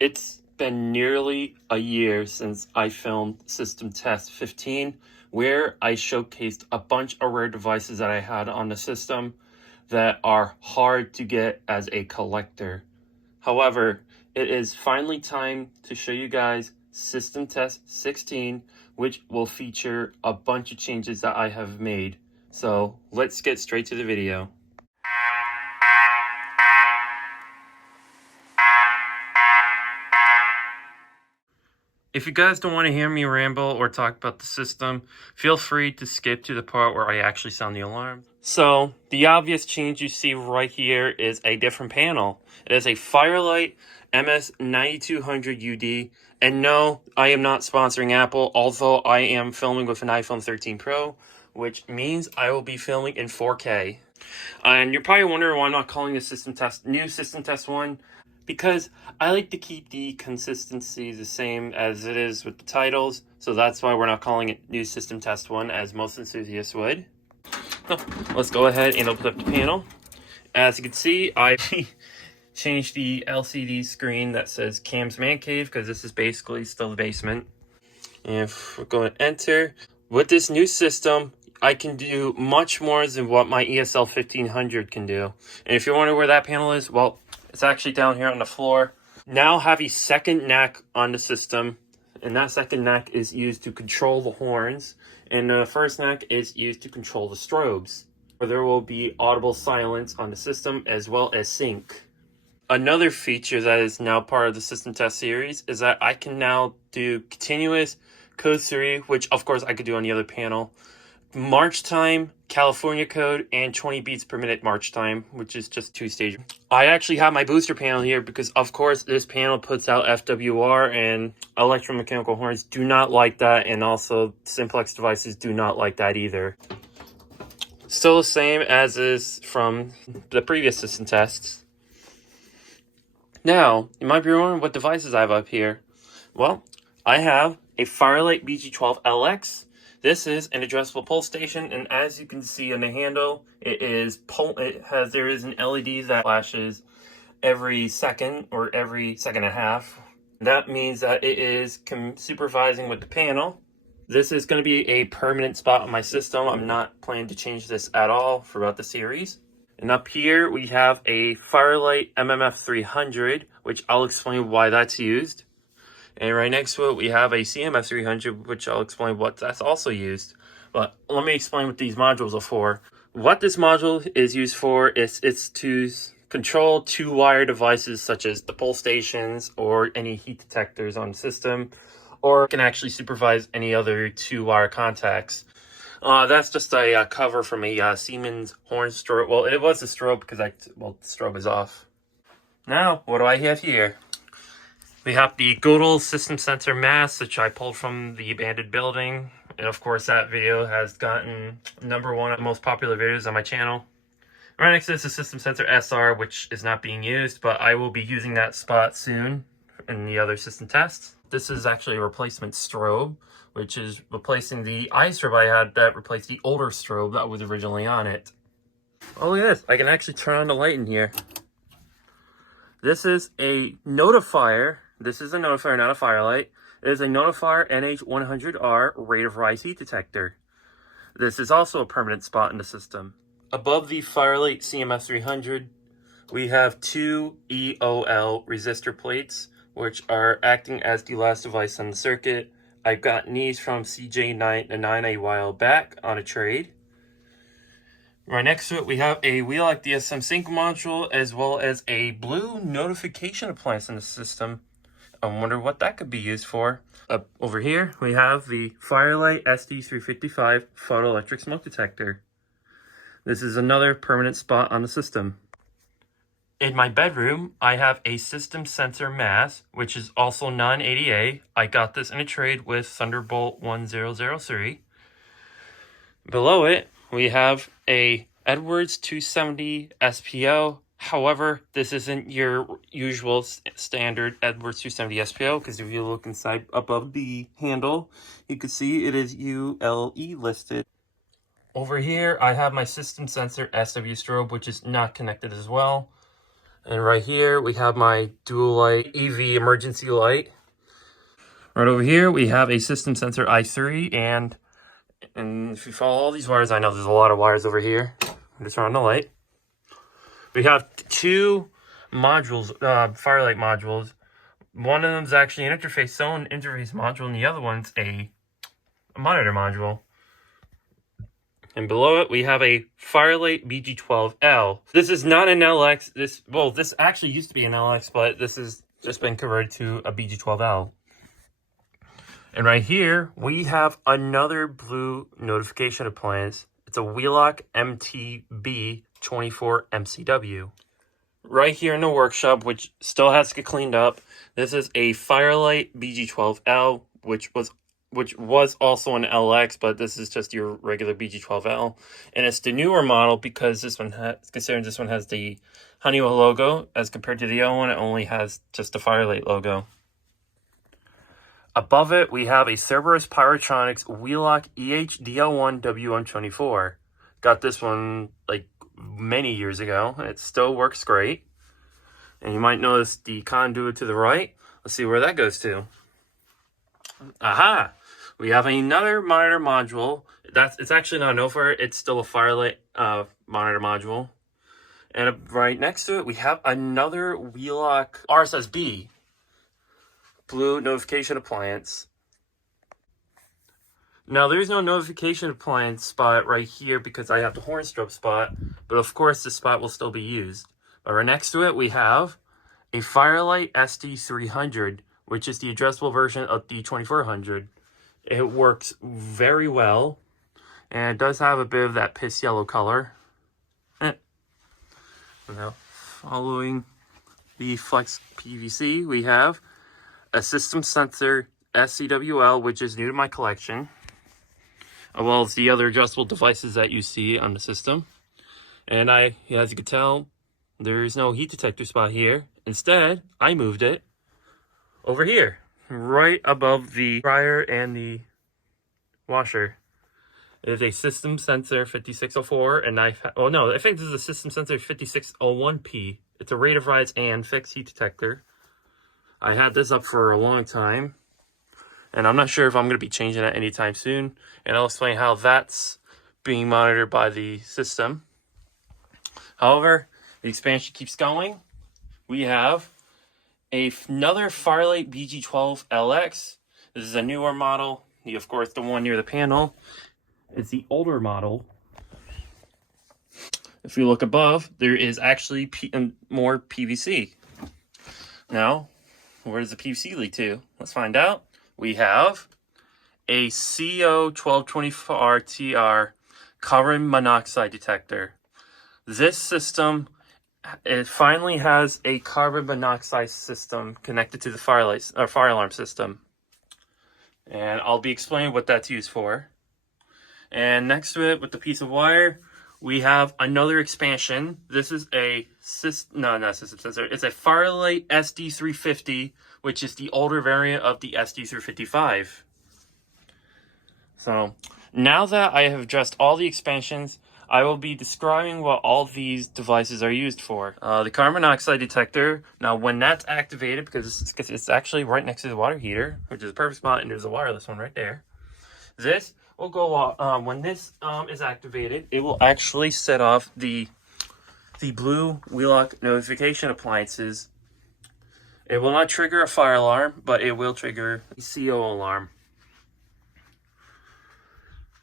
It's been nearly a year since I filmed System Test 15, where I showcased a bunch of rare devices that I had on the system that are hard to get as a collector. However, it is finally time to show you guys System Test 16, which will feature a bunch of changes that I have made. So let's get straight to the video. If you guys don't want to hear me ramble or talk about the system, feel free to skip to the part where I actually sound the alarm. So, the obvious change you see right here is a different panel. It is a Firelight MS9200UD. And no, I am not sponsoring Apple, although I am filming with an iPhone 13 Pro, which means I will be filming in 4K. And you're probably wondering why I'm not calling this new System Test 1. Because I like to keep the consistency the same as it is with the titles, so that's why we're not calling it New System Test 1 as most enthusiasts would. Let's go ahead and open up the panel. As you can see, I changed the LCD screen that says Cam's Man Cave because this is basically still the basement. And if we're going to enter, with this new system, I can do much more than what my ESL 1500 can do. And if you wonder where that panel is, well, it's actually down here on the floor. Now have a second neck on the system, and that second neck is used to control the horns, and the first neck is used to control the strobes. There will be audible silence on the system as well as sync. Another feature that is now part of the System Test series is that I can now do continuous, code 3, which of course I could do on the other panel, March time, California code, and 20 beats per minute March time, which is just 2-stage. I actually have my booster panel here because, of course, this panel puts out FWR, and electromechanical horns do not like that, and also simplex devices do not like that either. Still the same as is from the previous system tests. Now, you might be wondering what devices I have up here. Well, I have a Firelight BG12LX. This is an addressable pulse station, and as you can see on the handle, there is an LED that flashes every second or every second and a half. That means that it is supervising with the panel. This is going to be a permanent spot on my system. I'm not planning to change this at all throughout the series. And up here we have a Firelight MMF300, which I'll explain why that's used. And right next to it, we have a CMF300, which I'll explain what that's also used. But let me explain what these modules are for. What this module is used for is it's to control two-wire devices such as the pulse stations or any heat detectors on the system, or can actually supervise any other two-wire contacts. That's just a cover from a Siemens horn strobe. Well, it was a strobe because the strobe is off. Now, what do I have here? We have the good old system sensor mask, which I pulled from the abandoned building. And of course, that video has gotten #1 of the most popular videos on my channel. Right next to this is System Sensor SR, which is not being used, but I will be using that spot soon in the other system tests. This is actually a replacement strobe, which is replacing the eye strobe I had that replaced the older strobe that was originally on it. Oh, look at this. I can actually turn on the light in here. This is a notifier. This is a notifier, not a Firelight. It is a notifier NH100R rate of rise heat detector. This is also a permanent spot in the system. Above the Firelight CMF300, we have two EOL resistor plates, which are acting as the last device on the circuit. I've gotten these from CJ9 a while back on a trade. Right next to it, we have a Wheelock DSM sync module, as well as a blue notification appliance in the system. I wonder what that could be used for. Over here, we have the Firelight SD355 photoelectric smoke detector. This is another permanent spot on the system. In my bedroom, I have a system sensor mask, which is also non-ADA. I got this in a trade with Thunderbolt 1003. Below it, we have a Edwards 270 SPO. However, this isn't your usual standard Edwards 270 SPO, because if you look inside above the handle, you can see it is ULE listed. Over here, I have my system sensor SW strobe, which is not connected as well. And right here we have my dual light EV emergency light. Right over here we have a system sensor i3, and if you follow all these wires, I know there's a lot of wires over here. I'm just running the light. We have two modules, firelight modules. One of them is actually an interface module, and the other one's a monitor module. And below it, we have a Firelight BG12L. This is not an LX. This actually used to be an LX, but this has just been converted to a BG12L. And right here, we have another blue notification appliance. It's a Wheelock MTB-24 MCW. Right here in the workshop, which still has to get cleaned up, this is a Firelight BG12L, which was also an LX, but this is just your regular BG12L. And it's the newer model because considering this one has the Honeywell logo, as compared to the other one, it only has just the Firelight logo. Above it, we have a Cerberus Pyrotronics Wheelock EH-DL1-WM-24. Got this one like many years ago, and it still works great. And you might notice the conduit to the right. Let's see where that goes to. Aha! We have another monitor module. It's actually not a NOFAR, it's still a Firelight monitor module. And right next to it, we have another Wheelock RSSB blue notification appliance. Now, there's no notification appliance spot right here because I have the horn strobe spot, but of course this spot will still be used. But right next to it, we have a Firelight SD300, which is the addressable version of the 2400. It works very well, and it does have a bit of that piss yellow color. Now, following the Flex PVC, we have a system sensor SCWL, which is new to my collection, as well as the other adjustable devices that you see on the system. And as you can tell, there's no heat detector spot here. Instead, I moved it over here, right above the dryer and the washer. It is a system sensor 5604, and I think this is a system sensor 5601P. It's a rate of rise and fixed heat detector. I had this up for a long time, and I'm not sure if I'm going to be changing it anytime soon, and I'll explain how that's being monitored by the system. However, the expansion keeps going. We have another Firelight BG12LX. This is a newer model. Of course, the one near the panel is the older model. If you look above, there is actually more PVC. Now, where does the PVC lead to? Let's find out. We have a CO1224TR carbon monoxide detector. This system, it finally has a carbon monoxide system connected to the fire alarm system. And I'll be explaining what that's used for. And next to it, with the piece of wire, we have another expansion. This is a not system sensor. It's a Firelight SD350, which is the older variant of the SD355. So now that I have addressed all the expansions, I will be describing what all these devices are used for. The carbon monoxide detector, now when that's activated, because it's actually right next to the water heater, which is a perfect spot, and there's a wireless one right there. This will go off, when this is activated, it will actually set off the blue Wheelock notification appliances. It will not trigger a fire alarm, but it will trigger a CO alarm.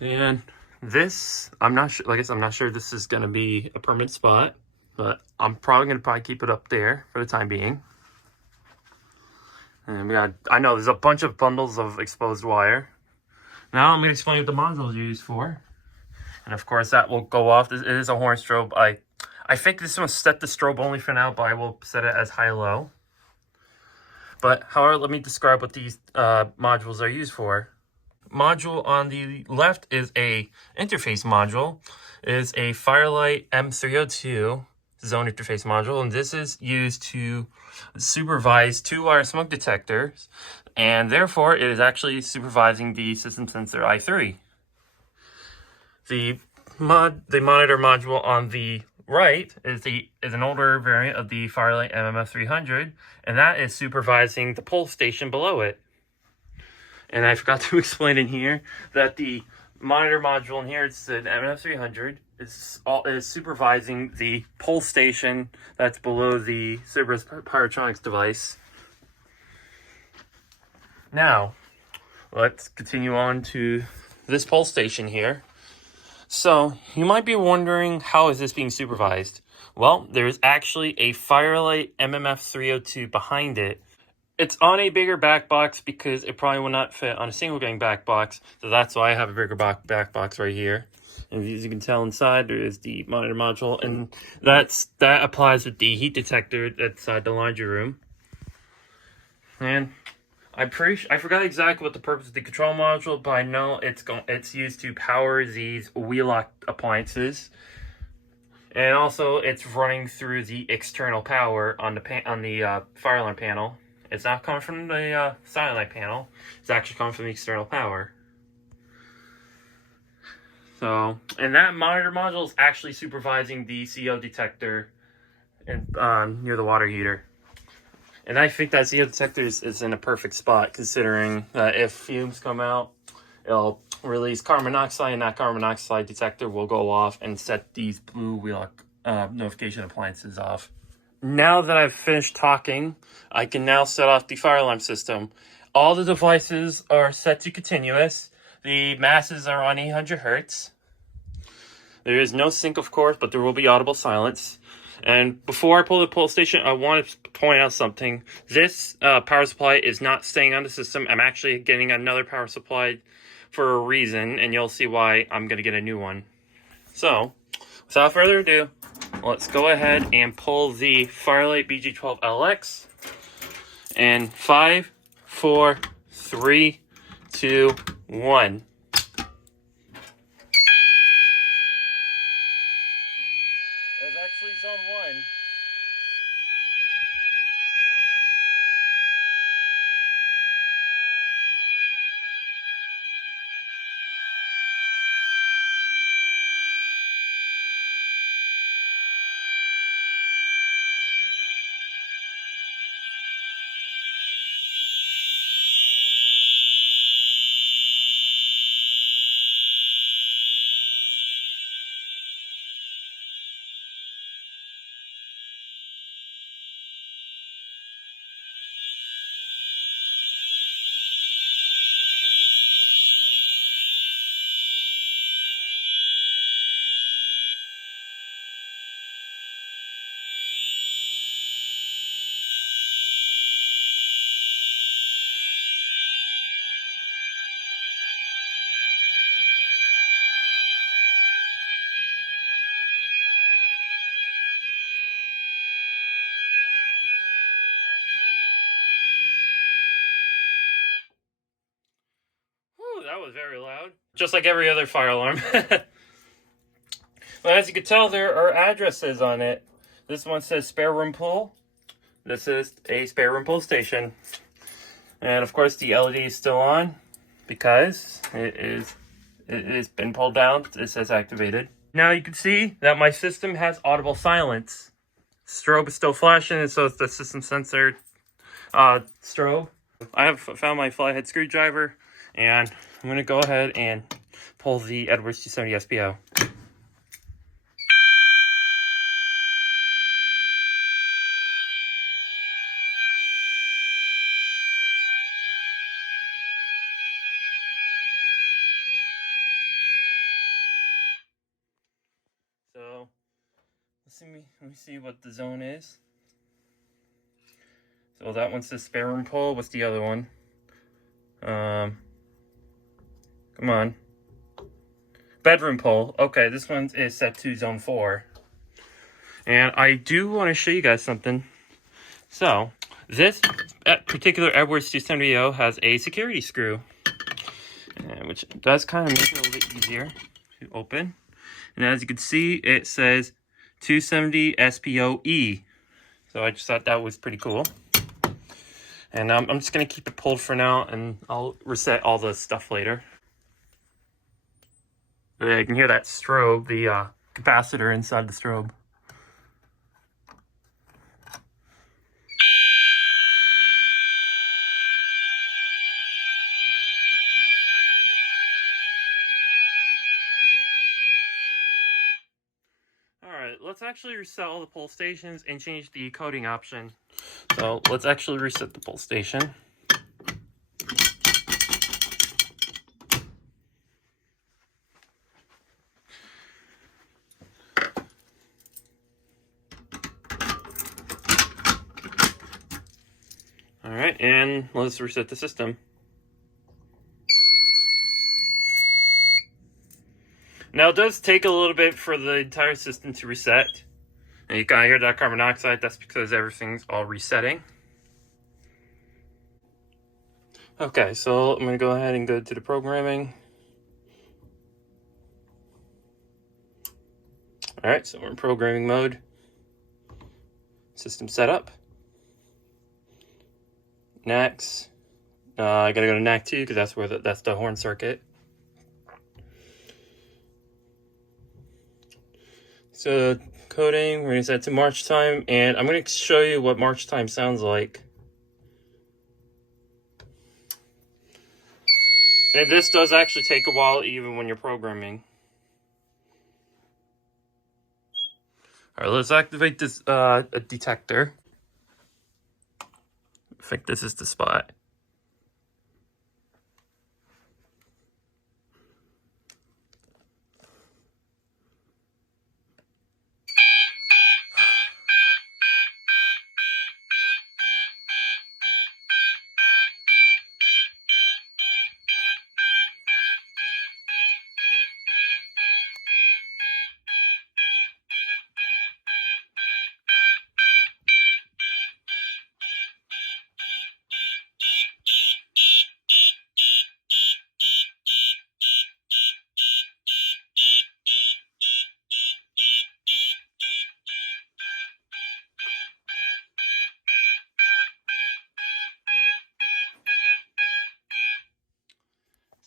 And this, I'm not sure, like I said, I'm not sure this is going to be a permanent spot, but I'm probably going to keep it up there for the time being. And I know there's a bunch of bundles of exposed wire. Now I'm going to explain what the modules are used for. And of course that will go off. It is a horn strobe. I think this one's set to strobe only for now, but I will set it as high-low. But however, let me describe what these modules are used for. Module on the left is a interface module. It is a Firelight M302 zone interface module, and this is used to supervise two-wire smoke detectors, and therefore it is actually supervising the system sensor i3. The monitor module on the right is an older variant of the Firelight MMF300, and that is supervising the pole station below it. And I forgot to explain in here that the monitor module in here, it's an MMF300, is supervising the pole station that's below the Cerberus Pyrotronics device. Now, let's continue on to this pole station here. So, you might be wondering, how is this being supervised? Well, there's actually a Firelight MMF302 behind it. It's on a bigger back box because it probably will not fit on a single gang back box, so that's why I have a bigger back box right here. And as you can tell inside, there is the monitor module, and that applies with the heat detector that's inside the laundry room. And I forgot exactly what the purpose of the control module, but I know it's used to power these Wheelock appliances, and also it's running through the external power on the fire alarm panel. It's not coming from the silent light panel. It's actually coming from the external power. So, and that monitor module is actually supervising the CO detector near the water heater. And I think that CO detector is in a perfect spot, considering that if fumes come out, it'll release carbon monoxide, and that carbon monoxide detector will go off and set these blue Wheelock notification appliances off. Now that I've finished talking, I can now set off the fire alarm system. All the devices are set to continuous. The masses are on 800 hertz. There is no sync, of course, but there will be audible silence. And before I pull the pole station, I want to point out something. This power supply is not staying on the system. I'm actually getting another power supply for a reason, and you'll see why I'm going to get a new one. So, without further ado, let's go ahead and pull the Firelight BG12LX. And 5, 4, 3, 2, 1. That's actually zone 1. Whew, that was very loud. Just like every other fire alarm. But as you can tell, there are addresses on it. This one says spare room pool. This is a spare room pool station. And of course the LED is still on because it's been pulled down. It says activated. Now you can see that my system has audible silence. Strobe is still flashing, and so it's the system sensor strobe. I have found my flathead screwdriver, and I'm going to go ahead and pull the Edwards 270 SPO. So, let me see what the zone is. So that one's the spare room pole. What's the other one? Come on. Bedroom pole. Okay, this one is set to zone 4. And I do want to show you guys something. So, this particular Edwards 270 has a security screw, which does kind of make it a little bit easier to open. And as you can see, it says 270 SPOE. So I just thought that was pretty cool. And I'm just going to keep it pulled for now, and I'll reset all the stuff later. You can hear that strobe, the capacitor inside the strobe. let's actually reset all the pull stations and change the coding option. So let's actually reset the pull station. All right, and let's reset the system. Now it does take a little bit for the entire system to reset. And you kind of hear that carbon monoxide, that's because everything's all resetting. Okay, so I'm gonna go ahead and go to the programming. All right, so we're in programming mode. System setup. NACs. I gotta go to NAC 2 because that's where that's the horn circuit. So coding, we're gonna set to march time, and I'm gonna show you what march time sounds like. And this does actually take a while even when you're programming. All right, let's activate this a detector. I think this is the spot.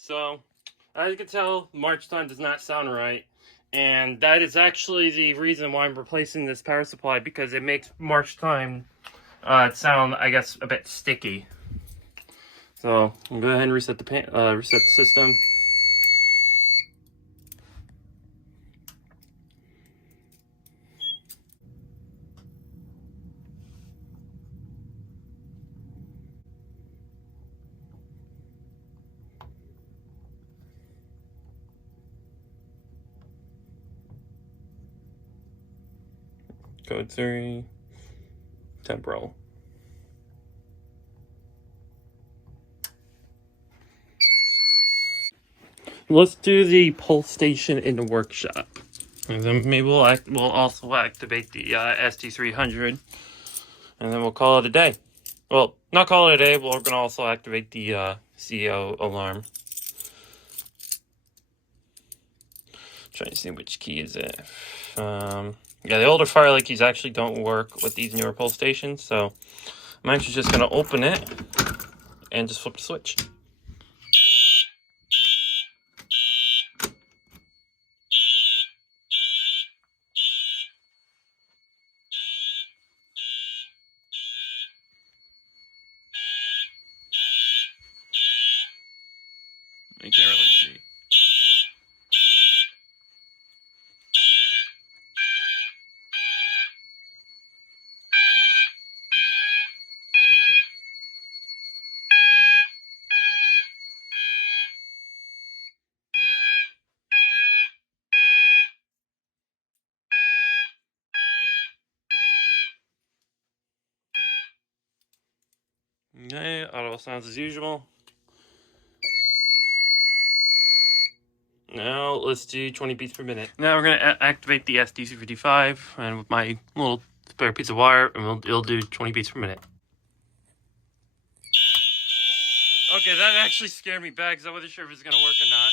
So, as you can tell, march time does not sound right. And that is actually the reason why I'm replacing this power supply, because it makes march time sound, I guess, a bit sticky. So, I'll go ahead and reset the system. Code 3, temporal. Let's do the pulse station in the workshop. And then maybe we'll also activate the ST300. And then we'll call it a day. Well, not call it a day, but we're going to also activate the CO alarm. Trying to see which key is it. Yeah, the older Firelight keys actually don't work with these newer pulse stations, so I'm actually just going to open it and just flip the switch. You can't really see. Okay, auto sounds as usual. Now let's do 20 beats per minute. Now we're going to activate the SDC55, and with my little spare piece of wire, and it'll do 20 beats per minute. Okay, that actually scared me back because I wasn't sure if it was going to work or not.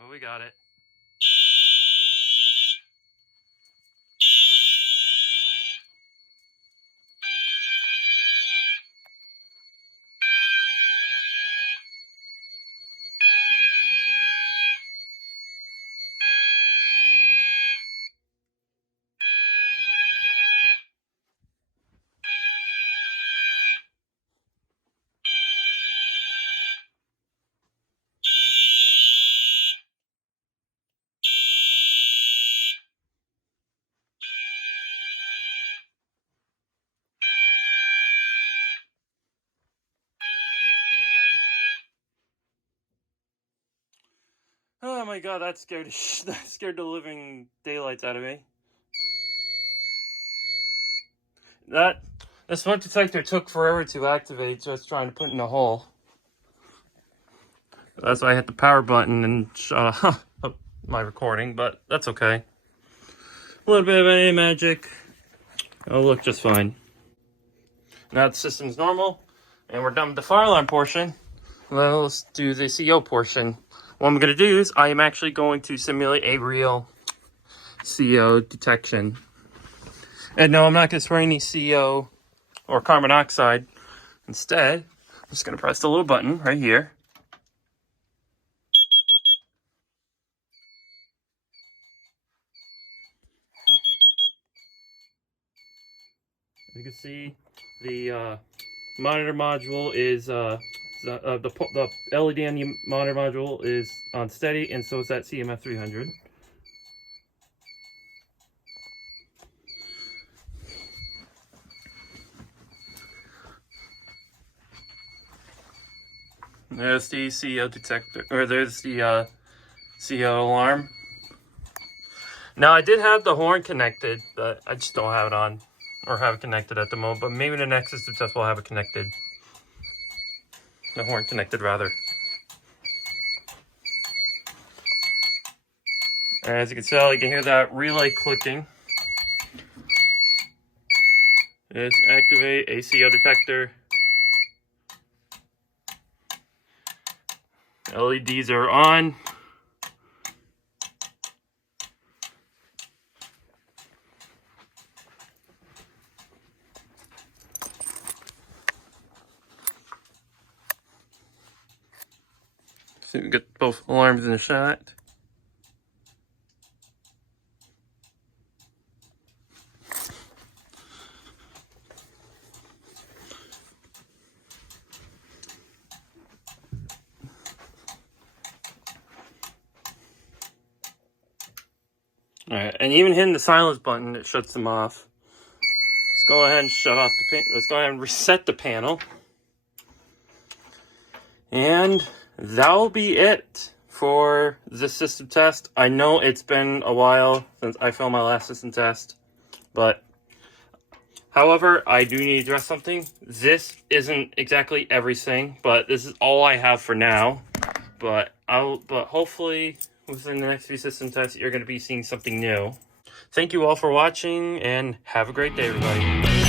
Oh, we got it. my god, that scared that scared the living daylights out of me. That smoke detector took forever to activate, just trying to put in a hole. That's why I hit the power button and shut off my recording, but that's okay. A little bit of any magic. It'll look just fine. Now the system's normal, and we're done with the fire alarm portion. Let's do the CO portion. What I'm going to do is I am actually going to simulate a real CO detection. And no, I'm not going to spray any CO or carbon monoxide. Instead, I'm just going to press the little button right here. You can see the monitor module is the LED on the monitor module is on steady, and so is that CMF 300. There's the CO detector, or there's the CO alarm. Now I did have the horn connected, but I just don't have it on, or have it connected at the moment. But maybe the next system test will have it connected. The horn connected, rather. And as you can tell, you can hear that relay clicking. Let's activate a CO detector. LEDs are on. So we can get both alarms in a shot. Alright, and even hitting the silence button, it shuts them off. Let's go ahead and shut off the panel. Let's go ahead and reset the panel. And that'll be it for this system test. I know it's been a while since I filmed my last system test, but however, I do need to address something. This isn't exactly everything, but this is all I have for now. But hopefully within the next few system tests, you're going to be seeing something new. Thank you all for watching, and have a great day, everybody.